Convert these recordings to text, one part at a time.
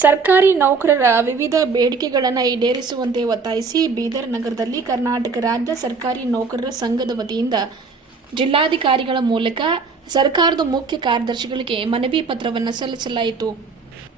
ಸರ್ಕಾರಿ ನೌಕರರ ವಿವಿಧ ಬೇಡಿಕೆಗಳನ್ನು ಈಡೇರಿಸುವಂತೆ ಒತ್ತಾಯಿಸಿ ಬೀದರ್ ನಗರದಲ್ಲಿ ಕರ್ನಾಟಕ ರಾಜ್ಯ ಸರ್ಕಾರಿ ನೌಕರರ ಸಂಘದ ವತಿಯಿಂದ ಜಿಲ್ಲಾಧಿಕಾರಿಗಳ ಮೂಲಕ ಸರ್ಕಾರದ ಮುಖ್ಯ ಕಾರ್ಯದರ್ಶಿಗಳಿಗೆ ಮನವಿ ಪತ್ರವನ್ನು ಸಲ್ಲಿಸಲಾಯಿತು.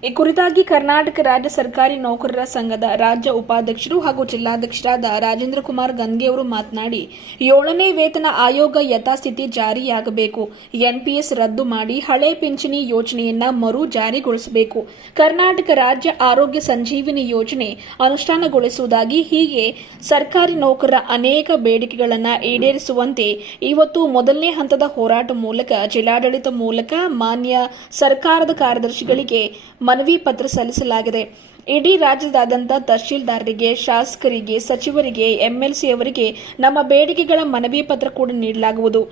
ಈ ಕುರಿತಾಗಿ ಕರ್ನಾಟಕ ರಾಜ್ಯ ಸರ್ಕಾರಿ ನೌಕರರ ಸಂಘದ ರಾಜ್ಯ ಉಪಾಧ್ಯಕ್ಷರು ಹಾಗೂ ಜಿಲ್ಲಾಧ್ಯಕ್ಷರಾದ ರಾಜೇಂದ್ರ ಕುಮಾರ್ ಗನ್ಗೆ ಅವರು ಮಾತನಾಡಿ, 7ನೇ ವೇತನ ಆಯೋಗ ಯಥಾಸ್ಥಿತಿ ಜಾರಿಯಾಗಬೇಕು, ಎನ್ಪಿಎಸ್ ರದ್ದು ಮಾಡಿ ಹಳೆ ಪಿಂಚಣಿ ಯೋಜನೆಯನ್ನ ಮರು ಜಾರಿಗೊಳಿಸಬೇಕು, ಕರ್ನಾಟಕ ರಾಜ್ಯ ಆರೋಗ್ಯ ಸಂಜೀವಿನಿ ಯೋಜನೆ ಅನುಷ್ಠಾನಗೊಳಿಸುವುದಾಗಿ ಹೀಗೆ ಸರ್ಕಾರಿ ನೌಕರರ ಅನೇಕ ಬೇಡಿಕೆಗಳನ್ನು ಈಡೇರಿಸುವಂತೆ ಇವತ್ತು ಮೊದಲನೇ ಹಂತದ ಹೋರಾಟ ಮೂಲಕ ಜಿಲ್ಲಾಡಳಿತ ಮೂಲಕ ಮಾನ್ಯ ಸರ್ಕಾರದ ಕಾರ್ಯದರ್ಶಿಗಳಿಗೆ ಮನವಿ ಪತ್ರ ಸಲ್ಲಿಸಲಾಗಿದೆ. ಇಡೀ ರಾಜ್ಯದಾದ್ಯಂತ ತಹಶೀಲ್ದಾರರಿಗೆ, ಶಾಸಕರಿಗೆ, ಸಚಿವರಿಗೆ, ಎಂಎಲ್ಸಿ ಅವರಿಗೆ ನಮ್ಮ ಬೇಡಿಕೆಗಳ ಮನವಿ ಪತ್ರ ಕೂಡ ನೀಡಲಾಗುವುದು.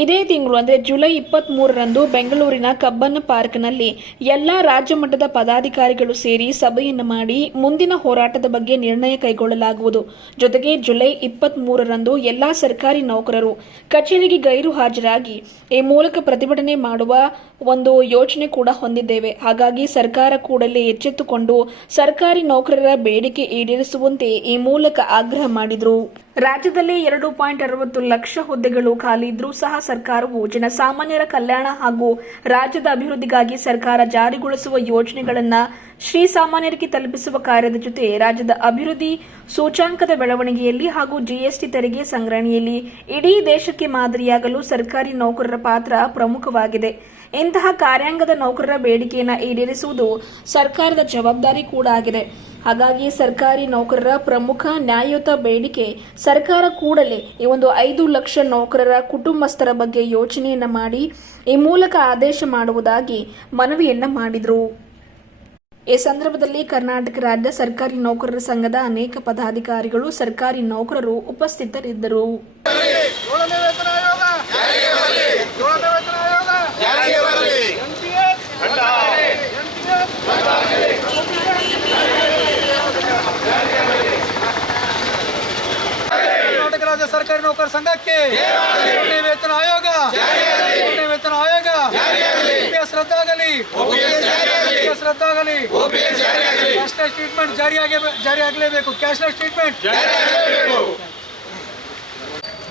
ಇದೇ ತಿಂಗಳು ಅಂದರೆ ಜುಲೈ 23ರಂದು ಬೆಂಗಳೂರಿನ ಕಬ್ಬನ್ ಪಾರ್ಕ್ನಲ್ಲಿ ಎಲ್ಲ ರಾಜ್ಯ ಮಟ್ಟದ ಪದಾಧಿಕಾರಿಗಳು ಸೇರಿ ಸಭೆಯನ್ನು ಮಾಡಿ ಮುಂದಿನ ಹೋರಾಟದ ಬಗ್ಗೆ ನಿರ್ಣಯ ಕೈಗೊಳ್ಳಲಾಗುವುದು. ಜೊತೆಗೆ ಜುಲೈ 23ರಂದು ಎಲ್ಲ ಸರ್ಕಾರಿ ನೌಕರರು ಕಚೇರಿಗೆ ಗೈರು ಹಾಜರಾಗಿ ಈ ಮೂಲಕ ಪ್ರತಿಭಟನೆ ಮಾಡುವ ಒಂದು ಯೋಚನೆ ಕೂಡ ಹೊಂದಿದ್ದೇವೆ. ಹಾಗಾಗಿ ಸರ್ಕಾರ ಕೂಡಲೇ ಎಚ್ಚೆತ್ತುಕೊಂಡು ಸರ್ಕಾರಿ ನೌಕರರ ಬೇಡಿಕೆ ಈಡೇರಿಸುವಂತೆ ಈ ಮೂಲಕ ಆಗ್ರಹ ಮಾಡಿದರು. ರಾಜ್ಯದಲ್ಲಿ 2.60 ಲಕ್ಷ ಹುದ್ದೆಗಳು ಖಾಲಿ ಇದ್ರೂ ಸಹ ಸರ್ಕಾರವು ಜನಸಾಮಾನ್ಯರ ಕಲ್ಯಾಣ ಹಾಗೂ ರಾಜ್ಯದ ಅಭಿವೃದ್ಧಿಗಾಗಿ ಸರ್ಕಾರ ಜಾರಿಗೊಳಿಸುವ ಯೋಜನೆಗಳನ್ನು ಶ್ರೀಸಾಮಾನ್ಯರಿಗೆ ತಲುಪಿಸುವ ಕಾರ್ಯದ ಜೊತೆ ರಾಜ್ಯದ ಅಭಿವೃದ್ಧಿ ಸೂಚ್ಯಂಕದ ಬೆಳವಣಿಗೆಯಲ್ಲಿ ಹಾಗೂ ಜಿಎಸ್ಟಿ ತೆರಿಗೆ ಸಂಗ್ರಹಣೆಯಲ್ಲಿ ಇಡೀ ದೇಶಕ್ಕೆ ಮಾದರಿಯಾಗಲು ಸರ್ಕಾರಿ ನೌಕರರ ಪಾತ್ರ ಪ್ರಮುಖವಾಗಿದೆ. ಇಂತಹ ಕಾರ್ಯಾಂಗದ ನೌಕರರ ಬೇಡಿಕೆಯನ್ನು ಈಡೇರಿಸುವುದು ಸರ್ಕಾರದ ಜವಾಬ್ದಾರಿ ಕೂಡ ಆಗಿದೆ. ಹಾಗಾಗಿ ಸರ್ಕಾರಿ ನೌಕರರ ಪ್ರಮುಖ ನ್ಯಾಯಯುತ ಬೇಡಿಕೆ ಸರ್ಕಾರ ಕೂಡಲೇ ಈ ಒಂದು 5 ಲಕ್ಷ ನೌಕರರ ಕುಟುಂಬಸ್ಥರ ಬಗ್ಗೆ ಯೋಚನೆಯನ್ನ ಮಾಡಿ ಈ ಮೂಲಕ ಆದೇಶ ಮಾಡುವುದಾಗಿ ಮನವಿಯನ್ನ ಮಾಡಿದರು. ಈ ಸಂದರ್ಭದಲ್ಲಿ ಕರ್ನಾಟಕ ರಾಜ್ಯ ಸರ್ಕಾರಿ ನೌಕರರ ಸಂಘದ ಅನೇಕ ಪದಾಧಿಕಾರಿಗಳು, ಸರ್ಕಾರಿ ನೌಕರರು ಉಪಸ್ಥಿತರಿದ್ದರು. राज्य सरकारी नौकर संघ के वेतन आयोग वेतन आयोग रद्दागली ಕ್ಯಾಶ್ಲೆಸ್ ಟ್ರೀಟ್ಮೆಂಟ್ ಜಾರಿ ಆಗಲೇಬೇಕು. ಕ್ಯಾಶ್ಲೆಸ್ ಟ್ರೀಟ್ಮೆಂಟ್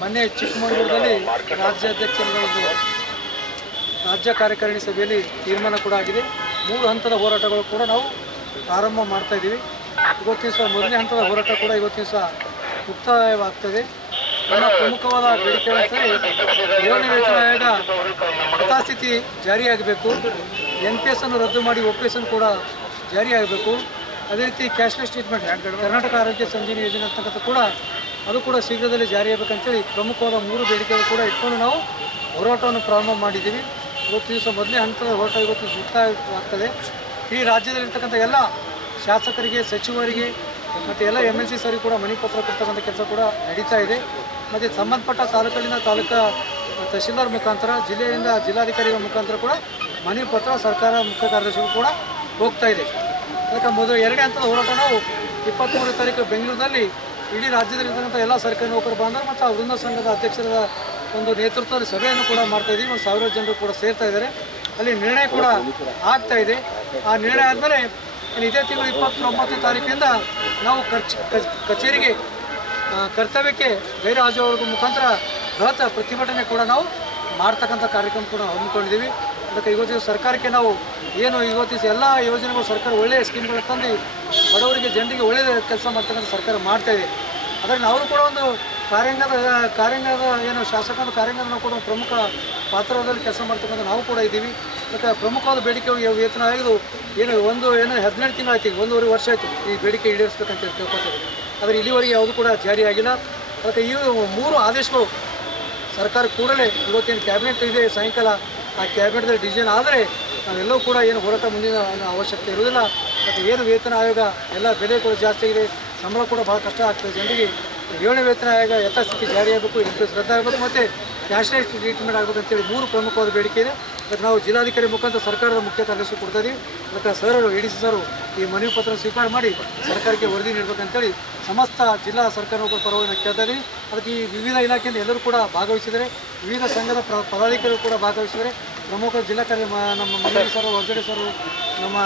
ಮೊನ್ನೆ ಚಿಕ್ಕಮಗಳೂರಲ್ಲಿ ರಾಜ್ಯಾಧ್ಯಕ್ಷರುಗಳದ್ದು ರಾಜ್ಯ ಕಾರ್ಯಕಾರಿಣಿ ಸಭೆಯಲ್ಲಿ ತೀರ್ಮಾನ ಕೂಡ ಆಗಿದೆ. 3 ಹಂತದ ಹೋರಾಟಗಳು ಕೂಡ ನಾವು ಪ್ರಾರಂಭ ಮಾಡ್ತಾ ಇದ್ದೀವಿ. ಇವತ್ತಿನ ದಿವಸ ಮೊದಲನೇ ಹಂತದ ಹೋರಾಟ ಕೂಡ ಇವತ್ತಿನ ದಿವಸ ಮುಕ್ತಾಯವಾಗ್ತದೆ. ನಮ್ಮ ಪ್ರಮುಖವಾದ ಬೇಡಿಕೆಗಳಂದರೆ 7ನೇ ವೇತನ ಆಯೋಗ ಯಥಾಸ್ಥಿತಿ ಜಾರಿಯಾಗಬೇಕು, NPS ಅನ್ನು ರದ್ದು ಮಾಡಿ OPS ಕೂಡ ಜಾರಿಯಾಗಬೇಕು. ಅದೇ ರೀತಿ ಕ್ಯಾಶ್ಲೆಸ್ ಟ್ರೀಟ್ಮೆಂಟ್ ಕರ್ನಾಟಕ ಆರೋಗ್ಯ ಸಂಜೀವಿನಿ ಯೋಜನೆ ಅಂತಕ್ಕಂಥ ಕೂಡ ಅದು ಕೂಡ ಶೀಘ್ರದಲ್ಲಿ ಜಾರಿಯಾಗಬೇಕಂತೇಳಿ ಪ್ರಮುಖವಾದ 3 ಬೇಡಿಕೆಗಳು ಕೂಡ ಇಟ್ಕೊಂಡು ನಾವು ಹೋರಾಟವನ್ನು ಪ್ರಾರಂಭ ಮಾಡಿದ್ದೀವಿ. ಇವತ್ತು ದಿವಸ ಮೊದಲನೇ ಹಂತದ ಹೋರಾಟ ಇವತ್ತು ಮುಕ್ತಾಯವಾಗ್ತದೆ. ಈ ರಾಜ್ಯದಲ್ಲಿರ್ತಕ್ಕಂಥ ಎಲ್ಲ ಶಾಸಕರಿಗೆ, ಸಚಿವರಿಗೆ ಮತ್ತು ಎಲ್ಲ MLC ಸರಿ ಕೂಡ ಮನವಿ ಪತ್ರ ಕೊಡ್ತಕ್ಕಂಥ ಕೆಲಸ ಕೂಡ ನಡೀತಾ ಇದೆ. ಮತ್ತು ಸಂಬಂಧಪಟ್ಟ ತಾಲೂಕಲ್ಲಿನ ತಾಲೂಕಾ ತಹಶೀಲ್ದಾರ್ ಮುಖಾಂತರ, ಜಿಲ್ಲೆಯಿಂದ ಜಿಲ್ಲಾಧಿಕಾರಿಗಳ ಮುಖಾಂತರ ಕೂಡ ಮನವಿ ಪತ್ರ ಸರ್ಕಾರ ಮುಖ್ಯ ಕಾರ್ಯದರ್ಶಿಗಳು ಕೂಡ ಹೋಗ್ತಾ ಇದೆ. ಅದಕ್ಕೆ ಮೊದಲು 2ನೇ ಹಂತದ ಹೋರಾಟ ನಾವು 23ನೇ ತಾರೀಕು ಬೆಂಗಳೂರಿನಲ್ಲಿ ಇಡೀ ರಾಜ್ಯದಲ್ಲಿರ್ತಕ್ಕಂಥ ಎಲ್ಲ ಸರ್ಕಾರಿ ನೌಕರರು ಬಾಂಧವರು ಮತ್ತು ಆ ವೃಂದ ಸಂಘದ ಅಧ್ಯಕ್ಷರ ಒಂದು ನೇತೃತ್ವದಲ್ಲಿ ಸಭೆಯನ್ನು ಕೂಡ ಮಾಡ್ತಾ ಇದ್ದೀವಿ. 1000 ಜನರು ಕೂಡ ಸೇರ್ತಾ ಇದ್ದಾರೆ. ಅಲ್ಲಿ ನಿರ್ಣಯ ಕೂಡ ಆಗ್ತಾ ಇದೆ. ಆ ನಿರ್ಣಯ ಆದಮೇಲೆ ಇದೇ ತಿಂಗಳು 29ನೇ ತಾರೀಕಿನಿಂದ ನಾವು ಕಚೇರಿಗೆ ಕರ್ತವ್ಯಕ್ಕೆ ಗೈರು ಹಾಜರಾಗುವ ಮುಖಾಂತರ ಬೃಹತ್ ಪ್ರತಿಭಟನೆ ಕೂಡ ನಾವು ಮಾಡ್ತಕ್ಕಂಥ ಕಾರ್ಯಕ್ರಮ ಕೂಡ ಹಮ್ಮಿಕೊಂಡಿದ್ದೀವಿ. ಅದಕ್ಕೆ ಇವತ್ತು ಸರ್ಕಾರಕ್ಕೆ ನಾವು ಏನು ಇವತ್ತು ಎಲ್ಲ ಯೋಜನೆಗಳು ಸರ್ಕಾರ ಒಳ್ಳೆಯ ಸ್ಕೀಮ್ಗಳು ತಂದು ಬಡವರಿಗೆ, ಜನರಿಗೆ ಒಳ್ಳೆಯ ಕೆಲಸ ಮಾಡ್ತಕ್ಕಂಥ ಸರ್ಕಾರ ಮಾಡ್ತಾಯಿದೆ. ಅದರಲ್ಲಿ ಅವರು ಕೂಡ ಒಂದು ಕಾರ್ಯಾಂಗದ ಏನು ಶಾಸಕರ ಕಾರ್ಯಾಂಗದ ಕೂಡ ಪ್ರಮುಖ ಪಾತ್ರದಲ್ಲಿ ಕೆಲಸ ಮಾಡ್ತಕ್ಕಂಥ ನಾವು ಕೂಡ ಇದ್ದೀವಿ. ಅದಕ್ಕೆ ಪ್ರಮುಖವಾದ ಬೇಡಿಕೆ ವೇತನ ಆಗೋದು ಏನು 17 ತಿಂಗಳು ಆಯ್ತು, 1.5 ವರ್ಷ ಆಯಿತು ಈ ಬೇಡಿಕೆ ಈಡೇರಿಸಬೇಕಂತ ತಿಳ್ಕೊತೀವಿ. ಆದರೆ ಇಲ್ಲಿವರೆಗೆ ಯಾವುದು ಕೂಡ ಜಾರಿಯಾಗಿಲ್ಲ. ಅದಕ್ಕೆ ಈ 3 ಆದೇಶಗಳು ಸರ್ಕಾರ ಕೂಡಲೇ ಇವತ್ತೇನು ಕ್ಯಾಬಿನೆಟ್ ಇದೆ ಸಾಯಂಕಾಲ, ಆ ಕ್ಯಾಬಿನೆಟ್ದಲ್ಲಿ ಡಿಸಿಷನ್ ಆದರೆ ನಾವೆಲ್ಲವೂ ಕೂಡ ಏನು ಹೋರಾಟ ಮುಂದಿನ ಅವಶ್ಯಕತೆ ಇರುವುದಿಲ್ಲ. ಮತ್ತು ಏನು ವೇತನ ಆಯೋಗ ಎಲ್ಲ ಬೆಲೆ ಕೂಡ ಜಾಸ್ತಿ ಆಗಿದೆ, ಸಂಬಳ ಕೂಡ ಭಾಳ ಕಷ್ಟ ಆಗ್ತದೆ ಜನರಿಗೆ. 7ನೇ ವೇತನ ಆಯೋಗ ಯಥಾಸ್ಥಿತಿ ಜಾರಿಯಾಗಬೇಕು, NPS ರದ್ದಾಗಬೇಕು ಮತ್ತು ಕ್ಯಾಶ್ಲೆಸ್ ಟ್ರೀಟ್ಮೆಂಟ್ ಆಗಬೇಕು ಅಂತೇಳಿ 3 ಪ್ರಮುಖವಾದ ಬೇಡಿಕೆ ಇದೆ. ಅದಕ್ಕೆ ನಾವು ಜಿಲ್ಲಾಧಿಕಾರಿ ಮುಖಾಂತರ ಸರ್ಕಾರದ ಮುಖ್ಯ ಕಾರ್ಯದರ್ಶಿ ಕೊಡ್ತಾ ಇದ್ದೀವಿ. ಅದಕ್ಕೆ ಸರ್ ADC ಸರು ಈ ಮನವಿ ಪತ್ರ ಸ್ವೀಕಾರ ಮಾಡಿ ಸರ್ಕಾರಕ್ಕೆ ವರದಿ ನೀಡಬೇಕಂತೇಳಿ ಸಮಸ್ತ ಜಿಲ್ಲಾ ಸರ್ಕಾರ ನೌಕರರ ಪರವಾಗಿ ನಾವು ಕೇಳ್ತಾ ಇದ್ದೀವಿ. ಅದಕ್ಕೆ ಈ ವಿವಿಧ ಇಲಾಖೆಯಿಂದ ಎಲ್ಲರೂ ಕೂಡ ಭಾಗವಹಿಸಿದರೆ, ವಿವಿಧ ಸಂಘದ ಪದಾಧಿಕಾರಿಗಳು ಕೂಡ ಭಾಗವಹಿಸಿದರೆ, ಪ್ರಮುಖ ಜಿಲ್ಲಾ ಕಾರ್ಯ ನಮ್ಮ ಮಂಜುನಾಥ್ ಸರ್, ವರ್ಜಡೆ ಸರ್, ನಮ್ಮ